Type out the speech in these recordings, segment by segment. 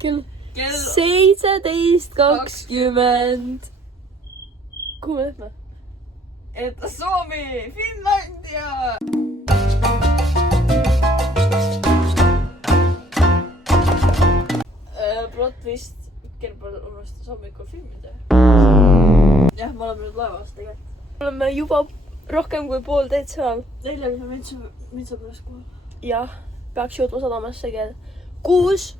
kell 17:20. Kuhu me lähme? Et Suomi, Finlandia! Plot vist Kerpal unustas hommikul filmida. Jah, me oleme nüüd laevas tegelikult. Oleme juba rohkem kui pool teed seal. 40 mitsa pärast kohal. Jah, peaks jõudma sadamasse kell 6.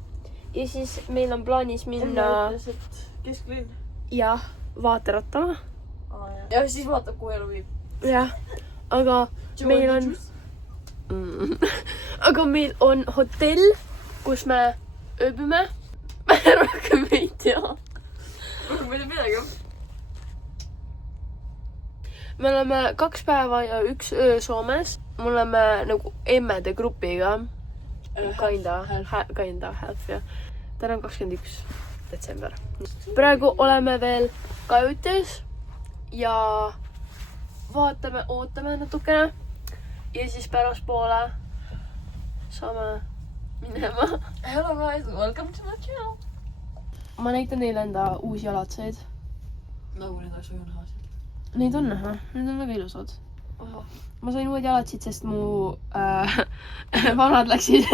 Ja siis meil on plaanis minna... Enne ütles, et kesklinn. Jah, vaaterattama. Ja siis vaatab, kuhu elu viib. Jah, aga meil on... Aga meil on hotell, kus me ööbime. Rohkem ei tea. Rohkem ei tea midagi. Me oleme 2 päeva ja 1 öö Soomes. Me oleme nagu emmede grupiga. Kinda half, jah. Täna on 21. detsember. Praegu oleme veel kajutis ja ootame natukene. Ja siis pärast poole saame minema. Hello guys, welcome to my channel. Ma näitan neile enda uusi jalatseid. Nagu need oleks võinud näha. Neid on näha, need on väga ilusad. Ma sain uued jalatsid, sest mu vanad läksid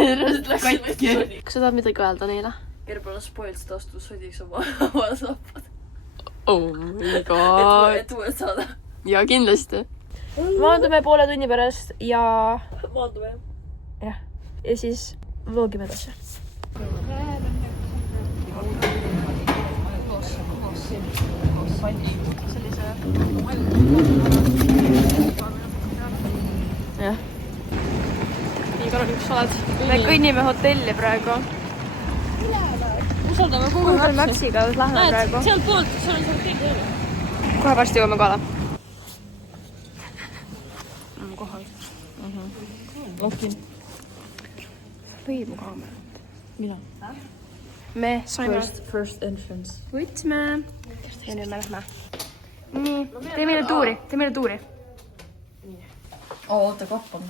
katki. Kas sa tahad midagi öelda neile? Kerpal on spoilt, ta astus sodiks oma saapad. Oh my god. Et uued saada. Ja kindlasti. Maandume poole tunni pärast ja... Maandume, jah. Jah. Ja siis vlogime edasi. Jah. Nii karonik, kus sa oled? Me kõnnime hotelli praegu. Usaldame Google Mapsiga lähme praegu. Sealt poolt, seal on see hotelli õle. Kohe varsti jõuame kohale. Kohal. Okei. Lõi mu kaamerat. Mina? Me saime First entrance. võtme. Ja nüüd me lähme. Nii, tee meile tuuri. Oota, kapp on.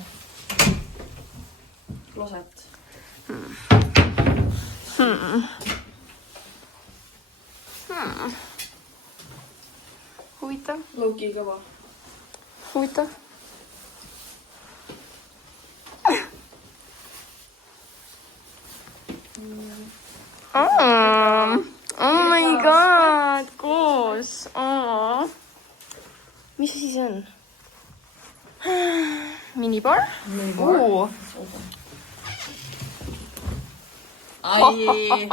Kloset. Huvitav. Loki kõva. Huvitav. Oh my god, koos. Mis see siis on? Minibar? Ai.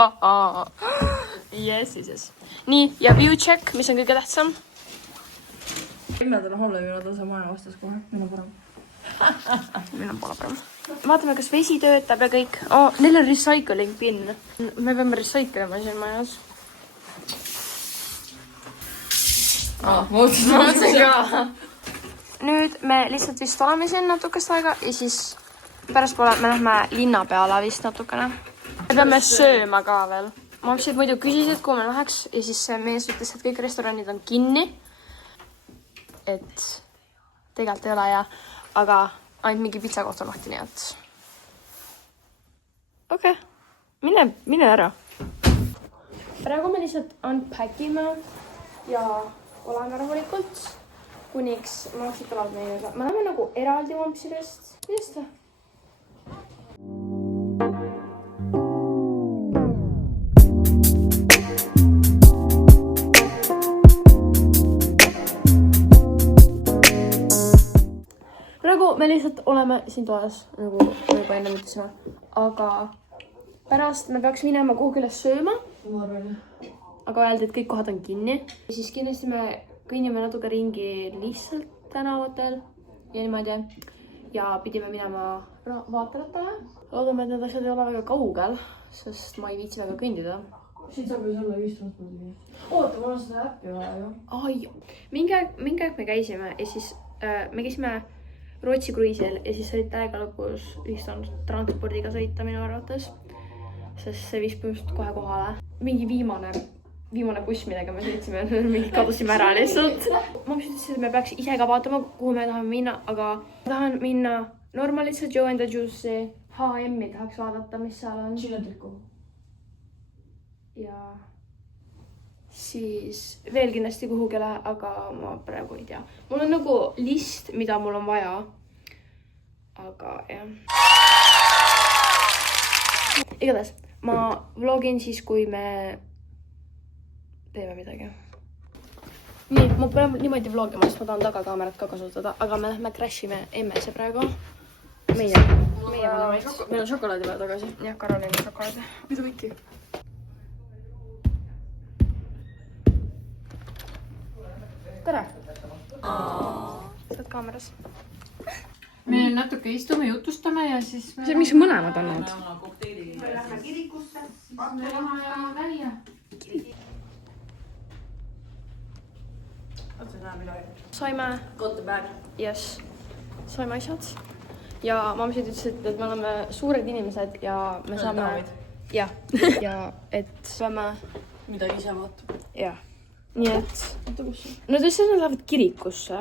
Yes. Nii, ja view check, mis on kõige tähtsam? Immed on halvem ja nad on see maja vastas kohe. Meil on parem. Meil on poole parem. Vaatame, kas vesi töötab ja kõik. Neil on recycling bin. Me peame recyclema siin majas. Ma mõtlesin ka. Nüüd me lihtsalt vist oleme siin natukest aega ja siis pärast poole me lähme linna peale vist natukene. Me peame sööma ka veel. Mamsid muidu küsisid, kuhu me läheks ja siis see mees ütles, et kõik restoranid on kinni. Et tegelikult ei ole ja, aga ainult mingi pitsa koht on lahti, nii et. Okei, mine ära. Praegu me lihtsalt unpackime ja oleme rahulikult. Kuniks mamsid tulevad meiega. Me oleme nagu eraldi mamsidest. Kuidas ta? Praegu me lihtsalt oleme siin toas, nagu me juba enne ütlesime. Aga pärast me peaks minema kuhugile sööma. Aga öeldi, et kõik kohad on kinni. Ja siis kindlasti me kõnnime natuke ringi lihtsalt tänavatel ja niimoodi. Ja pidime minema vaaterattale. Loodame, et need asjad ei ole väga kaugel, sest ma ei viitsi väga kõndida. Siin saab ju olla ühistranspordi. Oota, mul on seda äppi vaja ju. Ai, mingi aeg me käisime ja siis me käisime Rootsi kruiisil ja siis olid täiega lõpus ühistranspordiga sõita minu arvates. Sest see viis põhimõtteliselt kohe kohale. Mingi viimane buss, millega me sõitsime, mingi kadusime ära lihtsalt. Ma ütlesin, et me peaks ise ka vaatama, kuhu me tahame minna, aga tahan minna normaalselt Joe and the Juice'i H&M-i tahaks vaadata, mis seal on. Chilletriku. ja siis veel kindlasti kuhugile, aga ma praegu ei tea. Mul on nagu list, mida mul on vaja. Aga jah. Igatahes, ma vlogin siis, kui me teeme midagi. Nii, ma pean niimoodi vlogima, sest ma tahan tagakaamerat ka kasutada, aga me lähme crashime emmesse praegu. Meil on šokolaadi vaja tagasi. Jah, Karoliini šokolaadi. Mida võiki? Tere! Saad kaameras? Me natuke istume, jutustame ja siis... Miks mõlemad annavad? Me lähme kirikusse. välja. Saime... Got the bag. Yes. Saime asjad. Ja mamsid ütlesid, et me oleme suured inimesed ja me saame... Jah. Ja et saame... Midagi ise vaata. Jah. Nii et... No ta ütles, et nad lähevad kirikusse.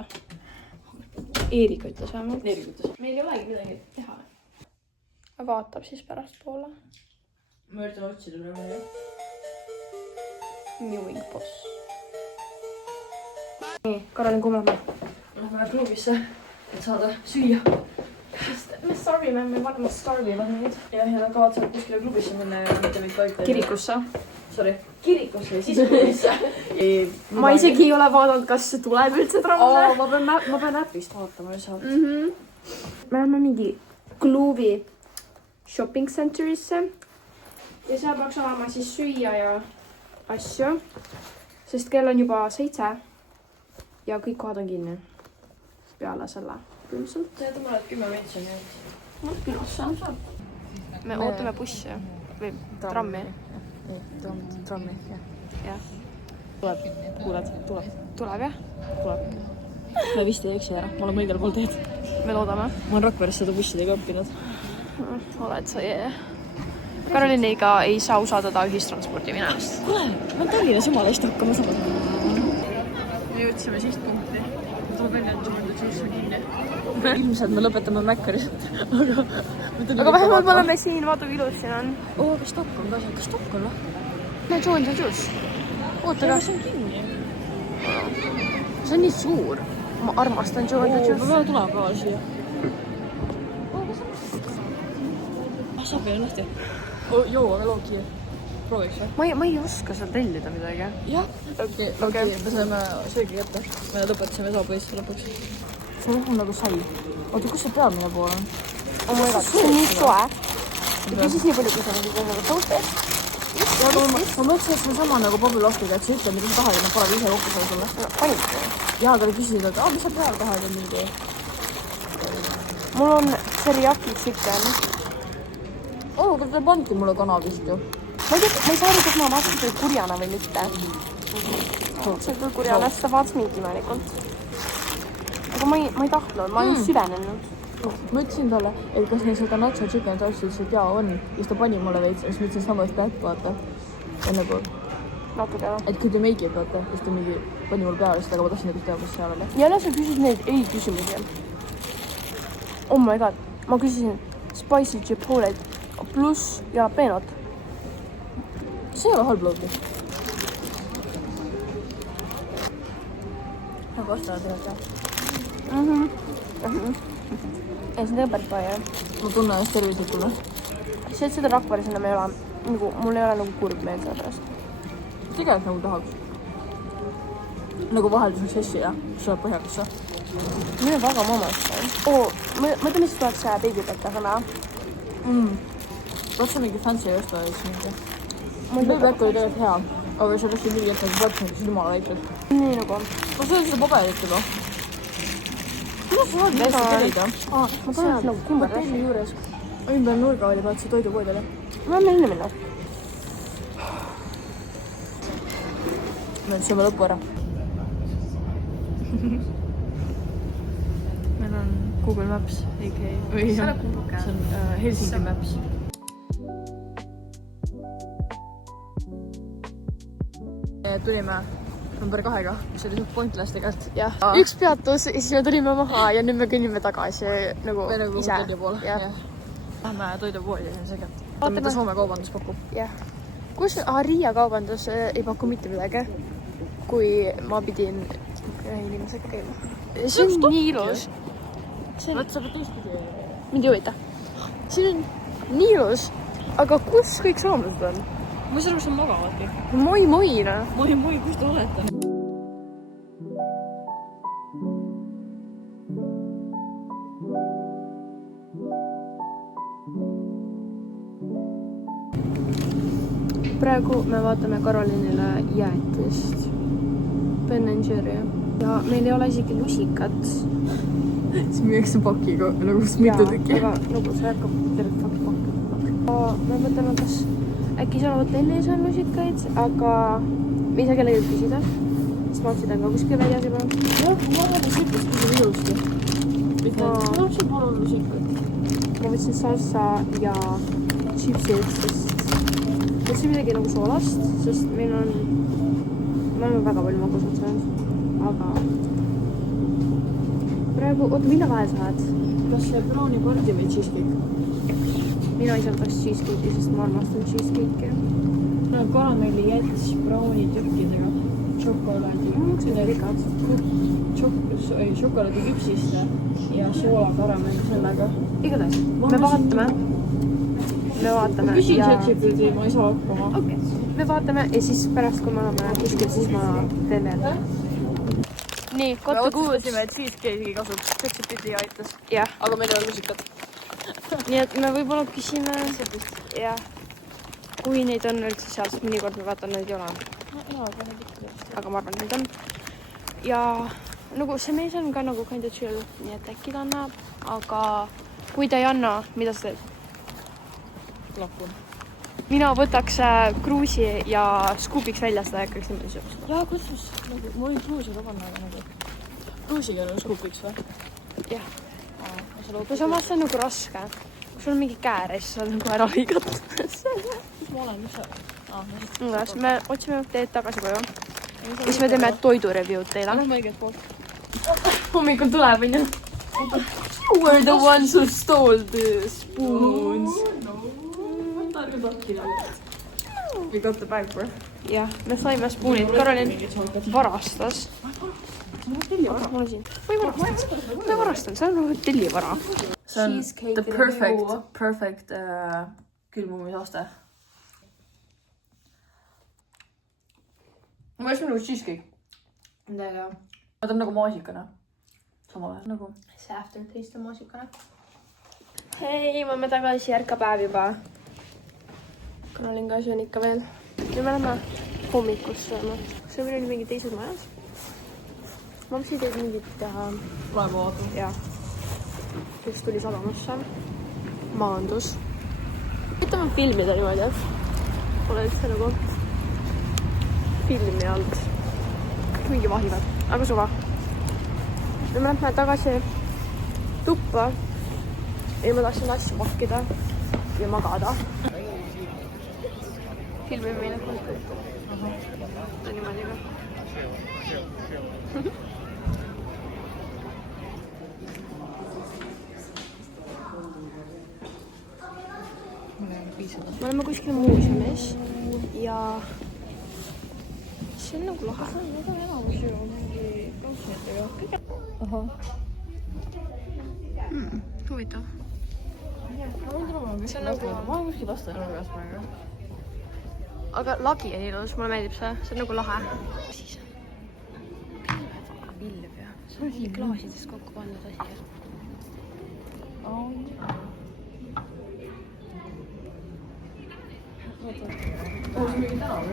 Eerik ütles vähemalt. Eerik ütles. Meil ei olegi midagi teha. Vaatab siis pärast poole. Ma üritan otsida üle mõne. Mewing boss. Nii, Karolin, kuhu me lähme? Lähme klubisse, et saada süüa. Sest me starvime, me vaatame starvivad meid. Ja nad kavatsevad kuskile klubisse minna ja mitte meid toita. Kirikusse. Sorry. Kirikusse ja siis klubisse. Ma isegi ei ole vaadanud, kas see tuleb üldse tramme. Ma pean äpist vaatama lihtsalt. Me lähme mingi klubi shopping centerisse. Ja seal peaks olema siis süüa ja asju. Sest kell on juba 7. Ja kõik kohad on kinni. Peale selle. Ilmselt. Tead, ma olen 10 veitsi nüüd. Külasse. Me ootame bussi. Või trammi. Trammi, jah. Tuleb. Kuuled, tuleb. Tuleb, jah? Tuleb. Me vist ei eksi ära, ma olen õigel pool teed. Me loodame. Ma olen Rakveres seda bussidega õppinud. Oled sa, Karoliniga ei saa usaldada ühistranspordi minemist. Kuule, ma Tallinnas jumala hästi hakkama saada. Me jõudsime sihtpunkti. Tuleb välja, et tuleb üldse kinni. Ilmselt me lõpetame Mäkkaris. Aga vähemalt me oleme siin, vaata kui ilus siin on. Oo, kas Stockholm ka siin? Kas Stockholm või? No, Jones and Juice. Oota ka. See on kinni. See on nii suur. Ma armastan Jones and Me Juice. peame tulema ka siia. Saab veel lahti. Joo, aga loogi. Prooviks või? Ma ei oska seal tellida midagi. Jah. Okei, me saime söögi kätte. Me lõpetasime saabõisse lõpuks. See on nagu sai. Oota, kus see peamine pool on? Oh my god, see on nii soe. Ja küsis nii palju küsimusi, kui nagu toasted. Ma mõtlesin, et see on sama nagu Bobilostiga, et sa ütled, mida sa tahad ja nad paneb ise kokku seal sulle. Panite? Jaa, aga küsisid, et mis sa peal tahad ja mingi. Mul on teriyaki chicken. Oo, aga te panite mulle kana vist ju. Ma ei saa aru, kas ma vaatasin teid kurjana või mitte. See küll kurjana, sest ta vaatas mind imelikult. Aga ma ei tahtnud, ma olin süvenenud. Ma ütlesin talle, et kas neil seda nacho chicken sauce ütles, et jaa on. Ja siis ta pani mulle veits, siis ma ütlesin samast back, vaata. Ja nagu, Natuke jah. et could you make it, vaata. Siis ta mingi pani mulle peale seda, aga ma tahtsin nagu teha, kus seal oli. Jälle sa küsisid neid ei küsimusi. Oh my god, ma küsisin spicy chipotle pluss jalapenot. See ei ole halb lõugi. Nagu ostavad tegelikult, Ei, see on päris palju jah. ma tunnen ennast tervislikule. See, et seda Rakveres enam ei ole, nagu, mul ei ole nagu kurb meel selle pärast. Tegelikult nagu tahaks. Nagu vahelduseks sessi ja siis läheb põhjakasse. Minu on väga mamast. Mõtle, mis tuleks babypette sõna. Kas see mingi fancy ei osta siis mingi? Babypette oli tegelikult hea, aga see oleks mingi jätta võtnud, siis jumala väiksed. Nii nagu on. Ma söön seda paberit juba. Kuidas sa saad täiesti telida? Ma tahan nagu kumber hotelli juures. Ümber nurga oli vaat see toidupood oli. Ma olen enne minna. Me nüüd sööme lõpu ära. Meil on Google Maps, see on Helsingi Maps. Tulime number 2-ga, mis oli suht pointless tegelikult. Jah. Üks peatus ja siis me tulime maha ja nüüd me kõnnime tagasi nagu ise. Lähme toidupoodi siin segelt. Vaata, mida Soome kaubandus pakub. Jah. kus Riia kaubandus ei paku mitte midagi, kui ma pidin inimesega käima. See on nii ilus. Vaat sa pead teistpidi. Mind ei huvita. Siin on nii ilus, aga kus kõik saamlased on? Ma ei saa aru, kas on magavadki. Moi, noh. Moi, kus te olete? Praegu me vaatame Karolinile jäätist. Ben & Jerry. Ja meil ei ole isegi lusikat. Siis müüakse pakiga nagu mitu tükki. Aga nagu see hakkab terve pakk. Me mõtleme, kas äkki saavad enne ei saa lusikaid, aga me ei saa kellegi küsida. Sest ma otsid on ka kuskil väljas juba. Jah, ma arvan, et see ütleks küll ilusti. Mitte, no see palun lusikaid. Ma võtsin salsa ja chipsid, sest võtsin midagi nagu soolast, sest me oleme väga palju magusat saanud, aga praegu, oota, mida vahel saad? Kas see brownie pardi või cheesecake? Mina ei saanud kas cheesecake'i, sest ma armastan cheesecake'i. No karamelli jäts brownie tükkidega, šokolaadi, šokolaadi küpsiste ja soolakaramell sellega. Igatahes, me vaatame Küsin ja... seksipildi, ma ei saa hakkama. Okay. Me vaatame ja siis pärast, kui me oleme kuskil, siis ma teen veel. Nii, Me otsustasime, et cheesecake'i kasub, seksipildi aitas. Jah. Aga meil ei ole lusikat. Nii et me võib-olla küsime... Jah. Kui neid on üldse seal, siis mõnikord me vaatan, neid ei ole. Aga ma arvan, et neid on. Ja nagu see mees on ka nagu kind of chill, nii et äkki ta annab. Aga kui ta ei anna, mida sa teed? Lahkun. Mina võtaks kruusi ja skuubiks välja seda ja hakkaks niimoodi sööks. Jaa, kuidas? Ma olin kruusiga panna, aga nagu... Kruusiga nagu skuubiks või? Jah. No samas see on nagu raske. Kui sul on mingi kääre, siis sa oled nagu ära lõigatud. Mis ma olen, mis sa... Me otsime teed tagasi koju. Ja siis me teeme toidureview'd teile. Aga ma õiget poolt. Hommikul tuleb, on ju? You were the ones who stole the spoons. We got the bag, bro. Jah, me saime spoonid. Karolin varastas. Ma ei varastan, see on nagu tellivara. See on the perfect külmumisaste. Ma just nagu cheesecake. Ta on nagu maasikana. Samal ajal nagu. See aftertaste on maasikana. Hei, me oleme tagasi järkapäev juba. Karolin ka söön ikka veel. Ja me oleme hommikust sööma. See meil oli mingi teises majas. Mamsi teid mingit teha. Laevaadu. Jah. Kes tuli sadamasse. Maandus. Ütleme filmida niimoodi, et pole üldse nagu filmi alt. Mingi vahivad. Aga suva. Ja me lähme tagasi tuppa. Ja ma tahtsin asju pakkida ja magada. Filmi meile konkurente. Ta niimoodi ka. Me oleme kuskil muuseumis ja see on nagu lahe. Need on enamus ju mingi kausnitega. Ahah. Huvitav. See on nagu... Ma olen kuskil laste nurgas praegu. Aga lagi on ilus, mulle meeldib see. See on nagu lahe. Siis on pilv ja see on nii klaasidest kokku pandud asi. See on mingi tänav.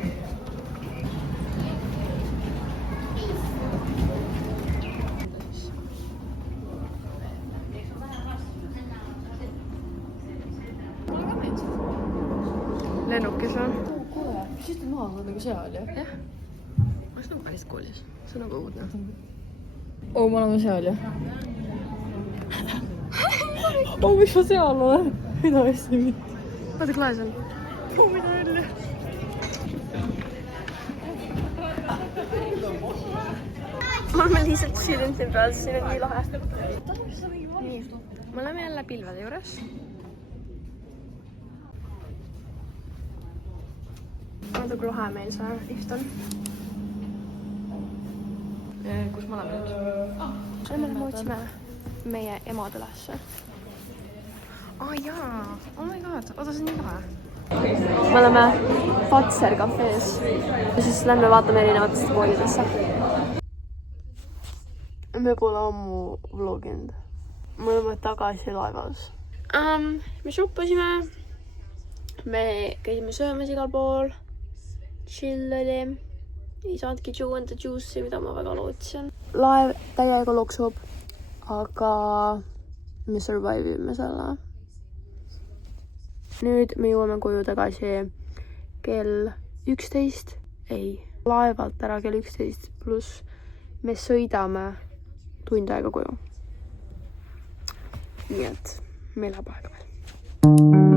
Lennukis on. Kuule, mis siis maha on nagu seal, jah? Jah. Ma olen nagu päris koolis. See on nagu uudne. Me oleme seal, jah? Miks ma seal olen? Mida hästi mitte? Vaata, klaas on. Mida välja? Ma olen lihtsalt chillin siin peal, siin on nii lahe. Nii, me oleme jälle pilvede juures. natuke lahe meil see lift on. Kus me oleme nüüd? Me otsime meie emad ülesse. Jaa, oh my god, oota, see on nii lahe. Me oleme Fatser kafees ja siis lähme vaatame erinevatesse poodidesse. Me pole ammu vloginud. Me oleme tagasi laevas. Me shoppasime. Me käisime söömas igal pool. Chill oli. Ei saanudki juuenda juice'i, mida ma väga lootsin. Laev täiega loksub, aga me survive ime selle. Nüüd me jõuame koju tagasi kell 11. Ei, laevalt ära kell 11 pluss me sõidame tund aega koju. Nii et meil läheb aega veel.